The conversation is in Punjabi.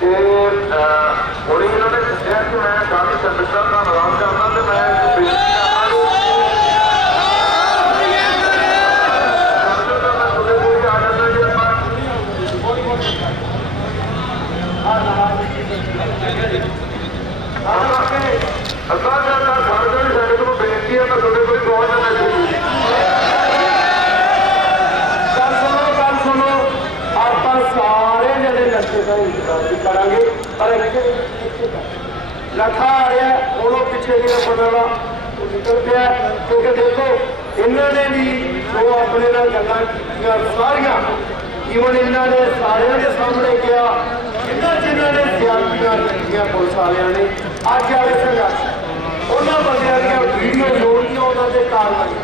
ਤੇ ਹੁਣੇ ਇਹਨਾਂ ਨੇ ਦੱਸਿਆ ਕਿ ਮੈਂ ਕਾਫੀ ਸੰਗਤ ਦਾ ਧੰਨਵਾਦ ਕਰਦਾ ਤੇ ਮੈਂ ਬੇਨਤੀ ਕਰਦਾ ਸੰਗਤ ਦਾ ਸਾਰੇ ਕਰਾਂਗੇ ਪਰ ਇੱਥੇ ਲਖਾ ਆ ਰਿਹਾ ਉਹਨੂੰ ਪਿੱਛੇ ਜਿਹੜਾ ਬਦਲਣਾ ਉਹ ਨਿਕਲ ਪਿਆ ਕਿਉਂਕਿ ਦੇਖੋ, ਇਹਨਾਂ ਨੇ ਵੀ ਉਹ ਆਪਣੇ ਨਾਲ ਗੱਲਾਂ ਕੀਤੀਆਂ, ਸਾਰੀਆਂ ਈਵਨ ਇਹਨਾਂ ਨੇ ਸਾਰਿਆਂ ਦੇ ਸਾਹਮਣੇ ਕਿਹਾ ਜਿਨ੍ਹਾਂ ਜਿਨ੍ਹਾਂ ਨੇ ਸਿਆਸਤੀਆਂ ਕੀਤੀਆਂ ਪੁਲਿਸ ਵਾਲਿਆਂ ਨੇ, ਅੱਜ ਵਾਲੇ ਸੰਘਰਸ਼। ਉਹਨਾਂ ਬੰਦਿਆਂ ਦੀਆਂ ਵੀਡੀਓ ਜੋੜੀਆਂ ਉਹਨਾਂ ਦੇ ਕਾਰਨ